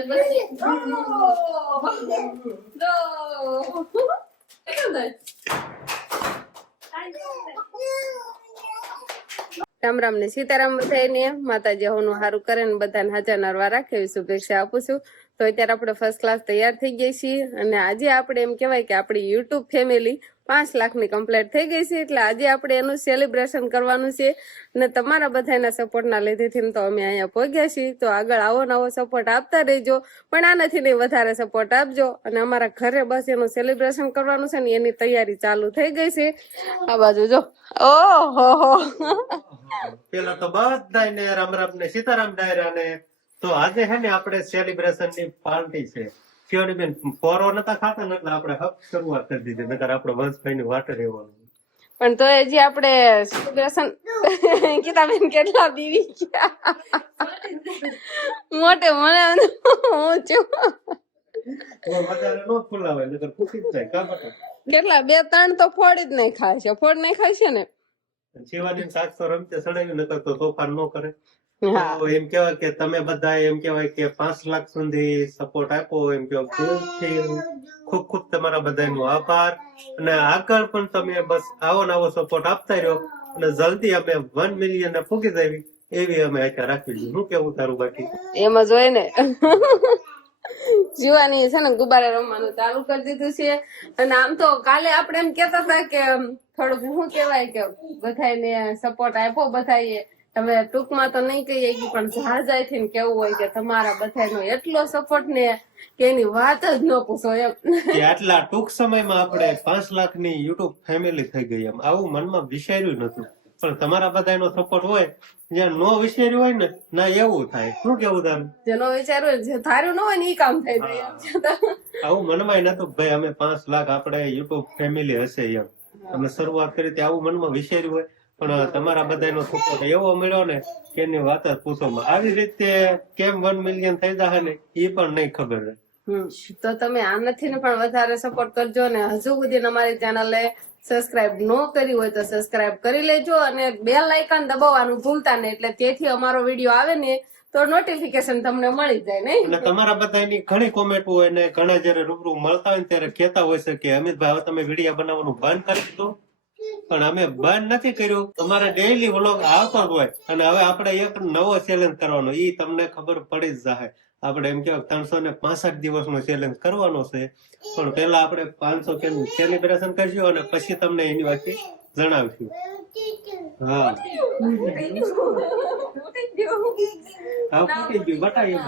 રામ રામ ને સીતારામ બધાને માતાજી હોનું સારું કરે ને બધાને હાજર નરવા રાખે એવી શુભેચ્છા આપું છું. તો અત્યારે આપણે ફર્સ્ટ ક્લાસ તૈયાર થઈ ગઈ છીએ અને આજે આપણે એમ કહેવાય કે આપણી યુટ્યુબ ફેમિલી 5 લાખની કમ્પ્લીટ થઈ ગઈ છે. એટલે આજે આપણે એનું સેલિબ્રેશન કરવાનું છે અને તમારા બધાના સપોર્ટના લીધેથી તો અમે અહીંયા પહોંચ્યા છીએ. તો આગળ આવો નવો સપોર્ટ આપતા રહેજો, પણ આનાથી નહીં વધારે સપોર્ટ આપજો. અને અમારા ઘરે બસ એનું સેલિબ્રેશન કરવાનું છે ને એની તૈયારી ચાલુ થઈ ગઈ છે. આ બાજુ જો ઓહો પેલા તો બધાને રામ રામ ને સીતારામ ડાયરા ને. તો આજે છે ને આપણે સેલિબ્રેશન ની પાર્ટી છે. શિવાનીબેન પોરો નતા ખાતા ને એટલે આપણે હક શરૂઆત કરી દીધી, નકર આપણે વંશભાઈ ની વાટે રહેવાનું. પણ તો હજી આપણે સેલિબ્રેશન કીતાબેન કેટલા બીવી ગયા મોટે મને હું છું વધારે નો ફૂલાવે નકર ફૂટી જ જાય. કા બટા કેટલા 2-3 તો ફોડ જ નહીં ખાય છે, ફોડ નહીં ખાય છે ને. શિવાની 700 રમતે સડાવ્યું નકર તો તોફાન નો કરે. તો એમ કેવાય કે તમે બધા એમ કેવાય કે 5 લાખ સુધી સપોર્ટ આપ્યો, એમ કેવાય ખૂબ ખૂબ તમારા બધાનો આભાર. અને આગળ પણ તમે બસ આવો નવો સપોર્ટ આપતા રહ્યો અને જલ્દી અમે 1 મિલિયન ને પૂગી જાવી એવી અમે આશા રાખી. શું કેવું તારું બાકી? એમ જ હોય ને. જીવાની છે ને ગુબ્બારા રમવાનું ચાલુ કરી દીધું છે. અને આમ તો કાલે આપણે એમ કેતા હતા કે થોડુંક શું કેવાય કે બધાને સપોર્ટ આપ્યો બધાએ. હવે ટૂંકમાં તો નહીં કહીએ પણ જહાજાઈથી કેવું હોય કે તમારા બધાનો એટલો સપોર્ટ ને કે એની વાત જ ન પૂછો એમ. આટલા ટૂંક સમયમાં આપણે 5 લાખની યુટ્યુબ ફેમિલી થઈ ગઈ, એમ આવું મનમાં વિચાર્યું નતું. પણ તમારા બધાનો સપોર્ટ હોય, જ્યાં નો વિચાર્યું હોય ને ના એવું થાય. શું કેવું તારું? જેનો વિચાર્યું જે ધાર્યું ન હોય ને ઈ કામ થઈ જાય. આવું મનમાં નતું ભાઈ અમે 5 લાખ આપણે યુટ્યુબ ફેમિલી હશે એમ. અમે શરૂઆત કરી ત્યાં આવું મનમાં વિચાર્યું હોય, પણ તમારા બધાનો સપોર્ટ એવો મળ્યો ને કે એની વાત જ પૂછોમાં. આવી રીતે કેમ 1 મિલિયન થઈ જાય ને એ પણ નહીં ખબર. તો તમે આનાથી પણ વધારે સપોર્ટ કરજો ને હજુ સુધી અમારી ચેનલે સબસ્ક્રાઇબ ન કરી હોય તો સબસ્ક્રાઇબ કરી લેજો અને બેલ આઇકન દબાવવાનું ભૂલતા નહીં, એટલે તેથી અમારો વિડીયો આવે ને તો નોટિફિકેશન તમને મળી જાય ને. અને તમારા બધાની ઘણી કોમેન્ટ હોય ને ઘણા જયારે રૂબરૂ મળતા હોય ત્યારે કહેતા હોય છે કે અમિતભાઈ હવે તમે વિડીયો બનાવવાનું બંધ કરી દીધું. પણ અમે બંધ નથી કર્યું, અમારે ડેઈલી વ્લોગ આવતો જ હોય. અને હવે આપણે એક નવો ચેલેન્જ કરવાનો, ઈ તમને ખબર પડી જ જાય. આપણે એમ કેવાય 365 દિવસનો ચેલેન્જ કરવાનો છે. પણ પેલા આપણે 500 કેનું સેલિબ્રેશન કરશું અને પછી તમને એની વાત જણાવશું. હા ફૂટી ગયું બતાવી.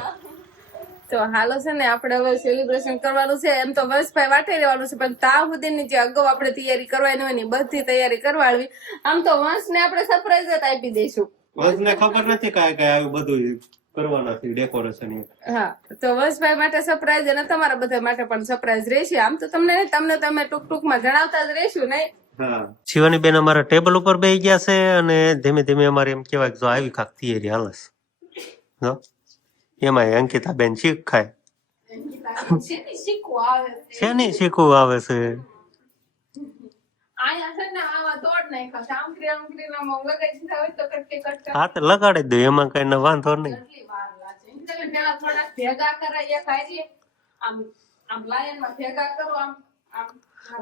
તો હાલો છે ને આપણે હવે સેલિબ્રેશન કરવાનું છે. એમ તો વર્ષભાઈ વાટે રહેવાનું છે, પણ ત્યાં સુધીની જે અગાઉ આપણે તૈયારી કરવાની હોય ને બધી તૈયારી કરવાડવી. આમ તો વંશને આપણે સરપ્રાઈઝ જ આપી દઈશું. વંશને ખબર નથી કાંઈ આવ્યું બધું કરવાના છે ડેકોરેશન. હા, તો વંશભાઈ માટે સરપ્રાઈઝ અને તમારા બધા માટે પણ સરપ્રાઈઝ રહેશે. આમ તો તમને તમે ટૂંકમાં જણાવતા જ રહેશું નહીં. હા, શિવાની બેન અમારા ટેબલ ઉપર બેસી ગયા છે અને ધીમે ધીમે અમારે એમ કેવાય જો આવી કાક તૈયારી હાલસ. જો એમાં અંકિતા બેન શીખ ખાય શેની શીખવું આવે છે. હા તો લગાડી દો, એમાં કઈ વાંધો નહીં.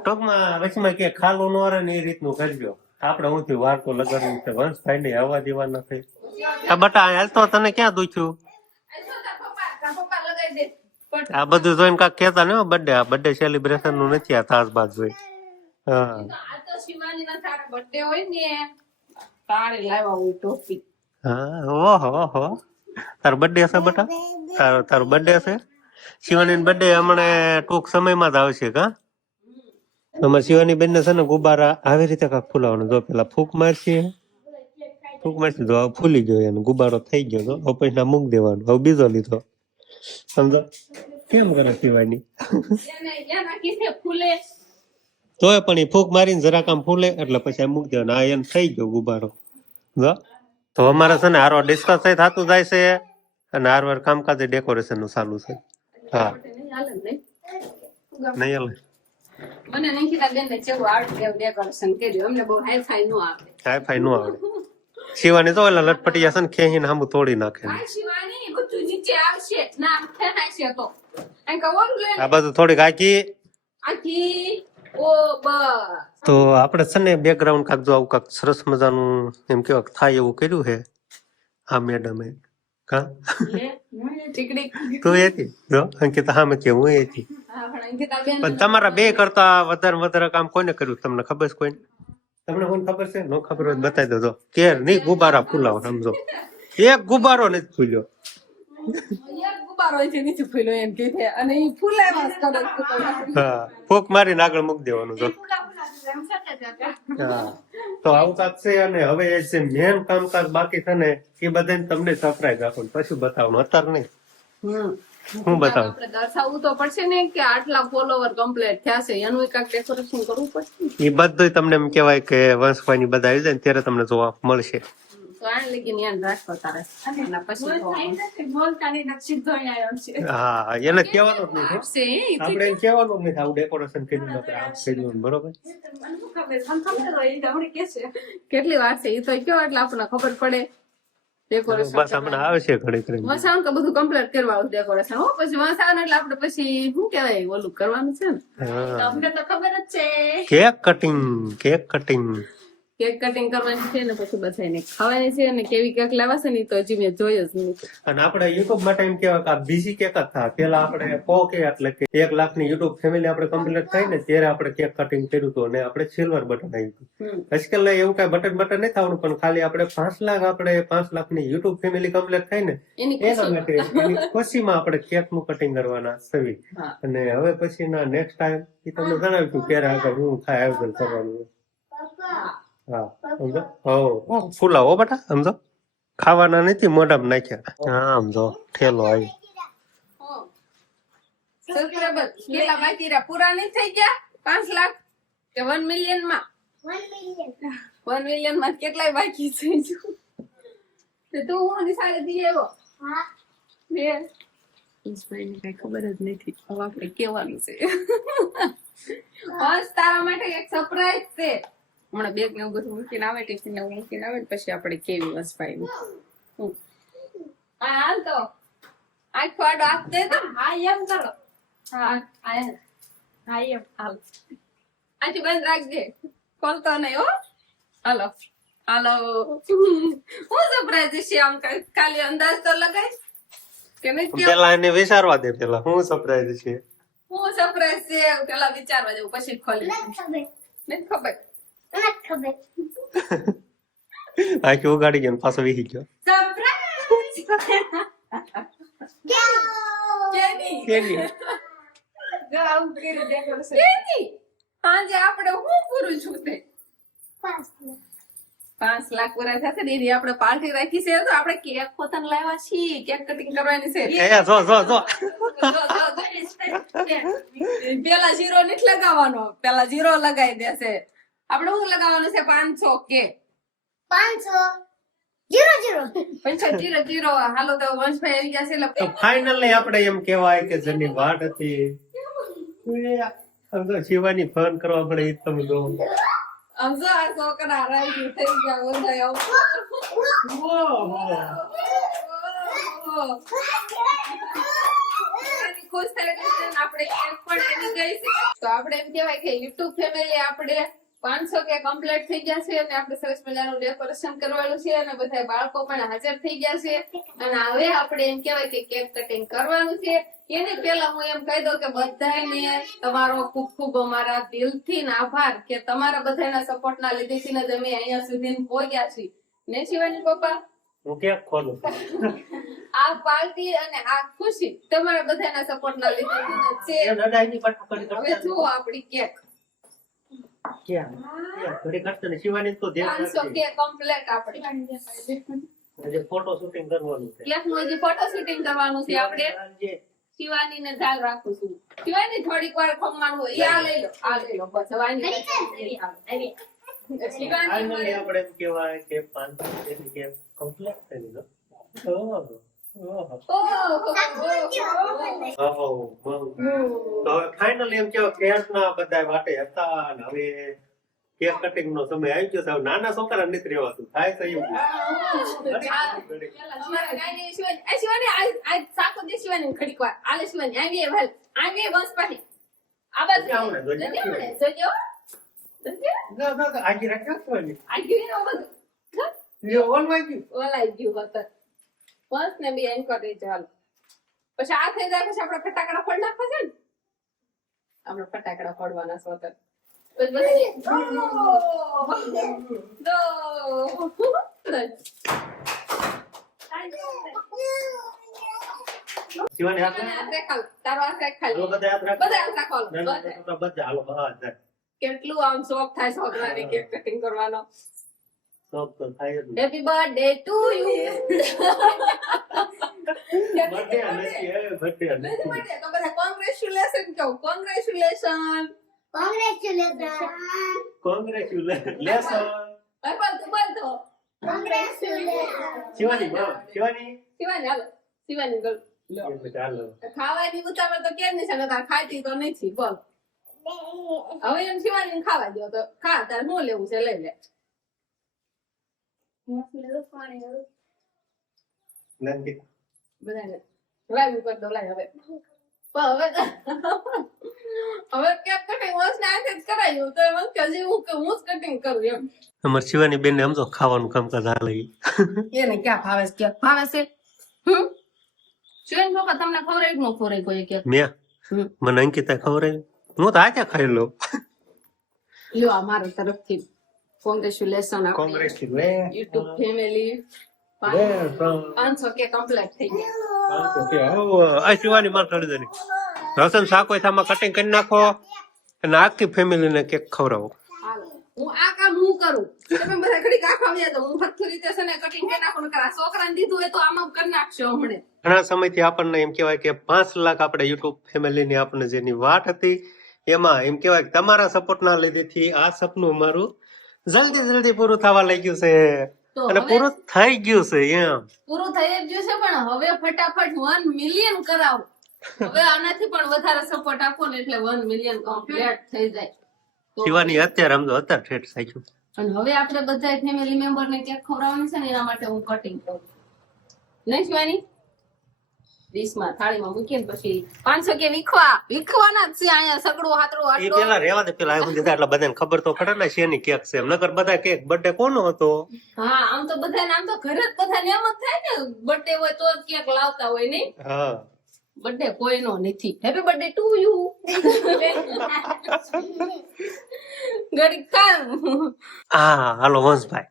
ટૂંકમાં વચમાં કે ખાલું નો રહે ને એ રીતનું કરજો. આપડે ઊંધી વાર્તો લગાડવી છે, વંશભાઈ ને હવા દેવા નથી. બટા હાલ તો તને ક્યાં દુખ્યું? આ બધું જોઈને કાક કેતા ને બર્થડે આ બર્થડે સેલિબ્રેશન નું નથી આ તાસ બાદ જોઈ. હા ઓહો તારો બર્થડે હશે બટા? તારો બર્થડે હશે? શિવાની બર્થડે હમણાં ટૂંક સમયમાં જ આવશે. કા અમારે શિવાની બેન ને છે ને ગુબ્બારા આવી રીતે કાક ફૂલાવાનું. જો પેલા ફૂંક મારશે તો ફૂલી ગયો એનો ગુબ્બારો થઈ ગયો. તો હવે પછી મૂક દેવાનું. હવે બીજો લીધો. સમજો કેમ કરે શિવાની? તોય પણ એ ફૂંક મારીને જરાક આમ ફૂલે એટલે પછી મૂક દેવાનું. આ એને થઈ ગયો ગુબ્બારો. જો તો અમારે છે ને હારવાર ડિસ્કસ થતું જાય છે અને હારવાર કામકાજ ડેકોરેશન નું ચાલુ છે. હા નહીં હાલે. મને અંકિતા બેન ને જેવું આવડે ડેકોરેશન કર્યું, અમને બહુ હાઈફાઈ નો આવડે. હાઈફાઈ નો આવડે. શિવાની તો ઓલા લટપટિયા છે ને ખેહીને સામું તોડી નાખે. શિવાની બધું નીચે આવશે ના ફેનાશે તો અહીં કવર લે આ બધું થોડીક આખી આખી ઓ બસ તો આપણે છે ને બેકગ્રાઉન્ડ કાંક જો આવું કાંક સરસ મજાનું એમ કેવાક થાય એવું કર્યું છે આ મેડમે કા ટીકડી તું હતી જો અંકિતા સામે કે હું હતી પણ તમારા બે કરતા વધારે કામ કોને કર્યું તમને ખબર છે કોઈને તમને કોઈને ખબર છે ન ખબર હોય તો બતાવી દો કેર નહીં ગુબારા ફૂલાવો સમજો એક ગુબારો નથી ફૂલ્યો ગુબારો છે નીચે ફૂલો એમ કે છે અને ઈ ફૂલાવા કરે હા ફોક મારીને આગળ મૂકી દેવાનું તો હા તો આવું કાંક છે અને હવે એ જે મેન કામકાજ બાકી છે ને એ બધાને તમને સરપ્રાઈઝ આપો પછી બતાવવાનું અત્યારે નહીં હું બતાવું આપણે દર્શાવવું તો પડશે ને કે આટલા ફોલોવર કમ્પ્લીટ થયા છે એનું કાંઈક ડેકોરેશન કરવું પડશે એ બધું તમને એમ કહેવાય કે વંશભાઈ ની બધા આવી જાય ને ત્યારે તમને જોવા મળશે તો આને લગીને ધ્યાન રાખો તારે અને પછી હા એને કહેવાનું જ નહીં આપશે આપણે એમ કહેવાનું જ નહીં આવું ડેકોરેશન કર્યું આપણે આમ કર્યું બરોબર કેટલી વાર છે એ તો કયો એટલે આપણને ખબર પડે ડેકોરેશન બસ હમણાં આવે છે ઘડી કરીને મસાણ તો બધું કમ્પ્લીટ કરવાનું ડેકોરેશન હો પછી મસાણ એટલે આપણે પછી શું કહેવાય ઓલું કરવાનું છે ને તમને તો ખબર જ છે કેક કટિંગ કેક કટિંગ કરવાની છે ને પછી બધાને ખાવાની છે અને કેવી કેક લાવશે ને તો હજી મેં જોયો જ નહીં અને આપણે યુટ્યુબ માટે એમ કેવાય કે આ બીજી કેક જ થાય પેલા આપણે કે એટલે કે 1 લાખની યુટ્યુબ ફેમિલી આપણે કમ્પ્લીટ થાય ને ત્યારે આપણે કેક કટિંગ કર્યું હતું અને આપણે સિલ્વર બટન આવ્યું હતું આજકાલ એવું કઈ બટન નહીં થવાનું પણ ખાલી આપણે 5 લાખની યુટ્યુબ ફેમિલી કમ્પ્લીટ થાય ને એના માટે એની ખુશીમાં આપણે કેક નું કટિંગ કરવાના સવી અને હવે પછી ના નેક્સ્ટ ટાઈમ એ તમને જણાવ્યું ક્યારે આગળ હું થાય આયોજન કરવાનું હા સમજો હો ફૂલાવો બેટા સમજો ખાવાના નથી મોઢામાં નાખ્યા હા સમજો ઠેલો આવી સબસ્ક્રાઇબર કેટલા બાકી રહ્યા પૂરા નહીં થઈ ગયા 5 લાખ કે 1 મિલિયન માં 1 મિલિયન માં કેટલાય બાકી છે તો તું હું નિશાળે દી આવ્યો હા બે ભાઈને કઈ ખબર જ નથી હવે આપણે કેવાનું છે બસ તારા માટે એક સરપ્રાઈઝ છે હમણાં બેગ ને એવું બધું મૂકીને આવે ટિફિન ને મૂકીને આવે પછી આપણે કેવી વસપાઈ હા હાલ તો આખો આડો આપ દે તો હા એમ કરો હા હા એમ હાલ આથી બંધ રાખજે ખોલતો નહીં હો હાલો હાલો હું સરપ્રાઈઝ છે આમ ખાલી અંદાજ તો લગાય કે નહીં પેલા એને વિચારવા દે પેલા હું સરપ્રાઈઝ છે હું સરપ્રાઈઝ છે પેલા વિચારવા જવું પછી ખોલી નહીં ખબર આખી ઉગાડી ગયો પાછો વીહી ગયો આજે આપણે હું પૂરું છું તે 5 લાખ પૂરા થશે ને એની આપણે પાર્ટી રાખી છે તો આપણે કેક પોતાને લાવ્યા છીએ કેક કટિંગ કરવાની છે જો પેલા જીરો નથી લગાવવાનો પેલા જીરો લગાવી દેશે આપણે શું લગાવવાનું છે 500 કે 500 0 હાલો તો વંશભાઈ આવી ગયા છે તો ફાઇનલી આપણે એમ કહેવાય કે જેની વાટ હતી શિવાની ફોન કરવા પડે એ તમે જો સમજો આ છોકરા રાજી થઈ ગયા બધા ખુશ થઈ ગઈ આપણે કેક પણ આવી ગઈ છે તો આપણે એમ કહેવાય કે યુટ્યુબ ફેમિલી આપણે 500 કે કમ્પ્લીટ થઈ ગયા છે અને આપણે સરસ મજાનું ડેકોરેશન કરવાનું છે અને બધા બાળકો પણ હાજર થઈ ગયા છે અને હવે આપણે એમ કહેવાય કે કેક કટિંગ કરવાનું છે એને પહેલા હું એમ કહી દઉં કે બધાને તમારો ખૂબ ખૂબ અમારા દિલથી આભાર કે તમારા બધાના સપોર્ટના લીધેથી જ અમે અહીંયા સુધી પહોંચ્યા છીએ ને શિવાની પપ્પા હું કેક ખોલું આ પાર્ટી અને આ ખુશી તમારા બધાના સપોર્ટના લીધેથી જ છે હવે જુઓ આપણી કેક શિવાની તો 500 કે કમ્પ્લીટ આપણે ફોટો શૂટિંગ કરવાનું છે કેક નું હજી ફોટો શૂટિંગ કરવાનું છે આપણે શિવાની ને ખ્યાલ રાખું છું શિવાની થોડીક વાર ખમવાનું હોય આ લઈ લો બસ શિવાની આપણે એમ કહેવાય કે 500 કે કમ્પ્લીટ થઈ ગયો ફાઇનલી એમ કેવા ફ્રેન્ડ ના બધા વાટે હતા અને હવે કેક કટિંગ નો સમય આવી ગયો છે. હવે નાના છોકરા નથી રહેવાતું. થાય છે એવું. ના, ના, ના, આગી રાખ્યા છો ને. લ્યો, ઓલવાઈ ગયું. ઓલાઈ ગયું હોત બસ ને બી એમ કરી ચાલ પછી આ થઈ જાય પછી આપણે ફટાકડા ફોડ નાખવા છે ને આપણે ફટાકડા ફોડવાના છો તો પછી શિવાની હાથ તારો હાથ રાખ હાલો, ખાલી બધા હાથ રાખો. બધા હાથ રાખો ના, ના, બધા હાલો, બધા હાથ રાખ. કેટલું આમ શોખ થાય છોકરાને કેક કટિંગ કરવાનો શોખ તો થાય જ ને. Happy birthday to you birthday નથી, birthday નથી. તો બધા કોંગ્રેચ્યુલેશન કહો કોંગ્રેચ્યુલેશન Congratulations. બધો શિવાની, બોલો. શિવાની. શિવાની હાલો શિવાની ગલ ચાલો. ખાવાની ઉતાવળ તો કેમ નહીં છે તાર ખાતી તો નથી બોલ હવે એમ શિવાની ખાવા દો તો ખા તાર શું લેવું છે લઈ લે નંદી. બધાને લાઈવ ઉપર દો લાઈ હવે પણ હવે કેક કટિંગ વોસને આથી જ કરાયું તો એમ કે હજી હું જ કટિંગ કરું એમ અમાર શિવાની બેન ને સમજો ખાવાનું કામકાજ હાલે ઈ. એને ક્યાં ભાવે છે કેક ભાવે છે શિવાની પપ્પા તમને ખવડાવી કે ન ખવડાવી કોઈ કેક મેં મને અંકિતા ખવડાવી. હું તો આજે ખાઈ લઉં. લ્યો આ મારા તરફથી કોંગ્રેચ્યુલેશન Congratulations. યુટ્યુબ ફેમિલી 500 કે કમ્પ્લીટ થઈ ગયા આ શિવાની માં કરી દેની રસન શાક હોય આમાં કટિંગ કરી નાખો અને આખી ફેમિલી ને કેક ખવડાવો. હાલો હું આ કામ હું કરું તમે બધા ઘડી કામ આવ્યા તો હું ફરતી રીતે છે ને કટિંગ કરી નાખું નકર આ છોકરાને દીધું હોય તો આમાં કરી નાખશો હમણે ઘણા સમયથી આપણને એમ કહેવાય કે 5 લાખ આપણે યુટ્યુબ ફેમિલીની આપણને જેની વાટ હતી એમાં એમ કહેવાય કે તમારા સપોર્ટના લીધેથી આ સપનું અમારું જલ્દી પૂરું થવા લાગ્યું છે તો અને હવે પૂરું થઈ ગયું છે એમ. પૂરું થઈ જ ગયું છે પણ હવે ફટાફટ 1 મિલિયન કરાવો હવે આનાથી પણ વધારે સપોર્ટ આપો ને એટલે 1 મિલિયન કમ્પ્લીટ થઈ જાય તો શિવાની અત્યારે સમજો અત્યારે ઠેઠ સાચું. અને હવે આપણે બધા ફેમિલી મેમ્બર ને કેક ખવડાવવાની છે ને એના માટે હું કટિંગ કરું નહીં શિવાની ડીશમાં થાળીમાં મૂકીને પછી 500 કે વિખવાના જ છે અહીંયા સગડું હાથડું એ આટલો પેલા રેવા દે પેલા આવ્યું દીધા એટલે બધાને ખબર તો પડે ને શેની કેક છે એમ. નકર બધા કેક બર્થડે કોનો હતો હા આમ તો બધાને આમ તો ઘરે જ બધાને એમ જ થાય ને બર્થડે હોય તો જ કેક લાવતા હોય નહીં હા બર્થડે કોઈનો નથી હેપી બર્થડે ટુ યુ ગડી કામ હા હાલો વંશભાઈ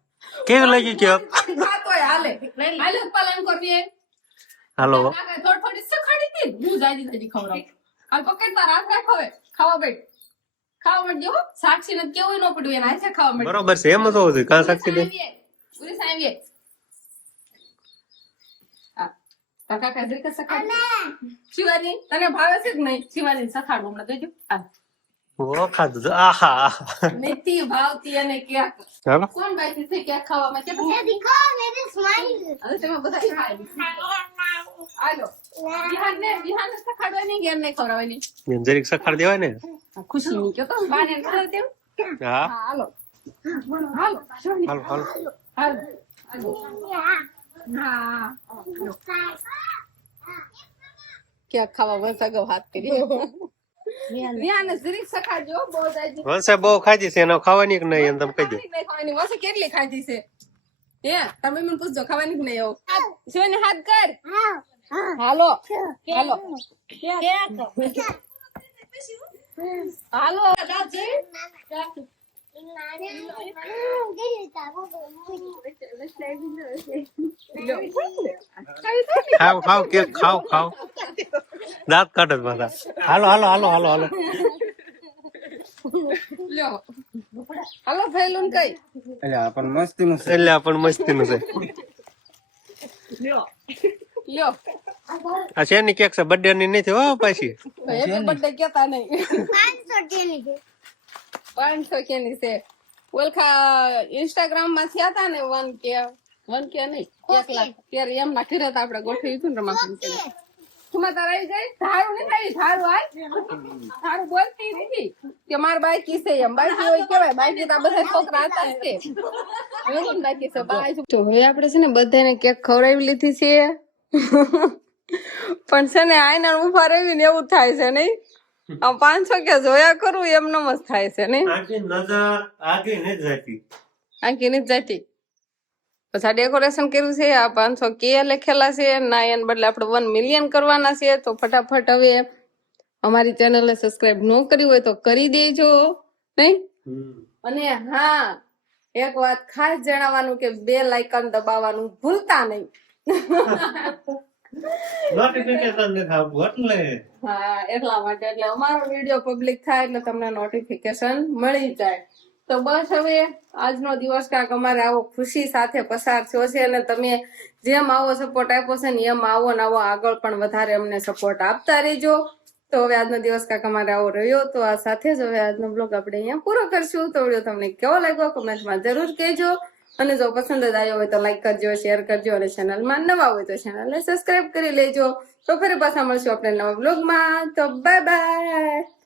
કેવી લાગી કેક ખાતોય હાલે હાલે પાલન કરીએ હાલો થોડી સખાડી હતી હું જાજી જાજી ખવડાવ આ પકડ તાર હાથ રાખ હવે ખાવા બેઠ ખાવા માંડજો સાક્ષી ને કેવું ન પડ્યું એના હાથે ખાવા માંડજો બરોબર છે એમ જ હોવું જોઈએ કાં સાક્ષી બેન પૂરી સાંવીએ કાકા કાજરી કે સખાડ શિવાની તને ભાવે છે કે નહીં શિવાની સખાડું હમણાં જોજો ઓ ખાધું તો આહા નથી ભાવતી અને ક્યાંક ચાલો કોણ બાકી છે ક્યાંક ખાવામાં કે હવે તમે બધા ખાઈ આલો વિહાન સખાડવાની કે નહીં ખવડાવવાની એમ જરીક સખાડ દેવાય ને ખુશી ની કયો તો બાને ખવડાવ દેવ હા હાલો હાલો હાલો હાલો હા ક્યાં ખાવા બસ અગાઉ હાથ કરી વિહાને જરીક સખાડજો બહુ જાજી વંશે બહુ ખાધી છે એનો ખાવાની કે નહીં એમ તમે કહી દો નહીં ખાવાની વસે કેટલી ખાધી છે હે તમે મને પૂછજો ખાવાની કે નહીં આવો શિવાને હાથ કર હાલો હાલો હાલો દાંત જોઈ ખાવ કેક ખાવ દાંત કાઢે જ બધા હાલો હાલો હાલો હાલો હાલો લ્યો હાલો ફેલુન કઈ એટલે આપણ મસ્તીનું છે. એટલે આપણને મસ્તીનું છે લ્યો લ્યો આ શેની કેક છે બર્થડે ની નથી હો પાછી હેપી બર્થડે કેતા નહીં 500 કેની છે ઓલખા ઇન્સ્ટાગ્રામ માં થયા હતા ને 1K નહીં 1 લાખ ત્યારે એમ ના ઘરે આપણે ગોઠવી હતું ને રમાકડી તું તારા આવી જાય ધારું નહીં થાય ધારું હાલ ધારું બોલતી નથી કે માર બાકી છે એમ બાકી હોય કેવાય બાકી તો આ બધા છોકરા હતા જ તે હવે કોણ બાકી છે બાય તો હવે આપણે છે ને બધાને કેક ખવડાવી લીધી છે પણ છે ને આઈના ઉભા રહી ને એવું થાય છે નહીં આ 500 કે જોયા કરું એમ નમ જ થાય છે નહીં આખી નજર આગે ને જતી આખી નથી જતી પછી ડેકોરેશન કર્યું છે આ 500 કે લખેલા છે ના એને બદલે આપણે 1 મિલિયન કરવાના છે તો ફટાફટ હવે અમારી ચેનલને સબસ્ક્રાઇબ ન કરી હોય તો કરી દેજો નહીં અને હા એક વાત ખાસ જણાવવાનું કે બેલ આઇકન દબાવવાનું ભૂલતા નહીં નોટિફિકેશન ને થાવું એટલે હા એટલા માટે એટલે અમારો વિડીયો પબ્લિક થાય એટલે તમને નોટિફિકેશન મળી જાય તો બસ હવે આજનો દિવસ કાંઈક અમારે આવો ખુશી સાથે પસાર થયો છે અને તમે જેમ આવો સપોર્ટ આપ્યો છે ને એમ આવો ને આવો આગળ પણ વધારે અમને સપોર્ટ આપતા રહેજો તો હવે આજનો દિવસ કાંઈક અમારે આવો રહ્યો તો આ સાથે જ હવે આજનો બ્લોગ આપણે અહીંયા પૂરો કરશું તો વિડીયો તમને કેવો લાગ્યો કમેન્ટમાં જરૂર કહેજો અને જો પસંદ જ આવ્યો હોય તો લાઈક કરજો શેર કરજો અને ચેનલમાં નવા હોય તો ચેનલને સબસ્ક્રાઇબ કરી લેજો તો ફરી પાછા મળશું આપણે નવા બ્લોગમાં તો બાય બાય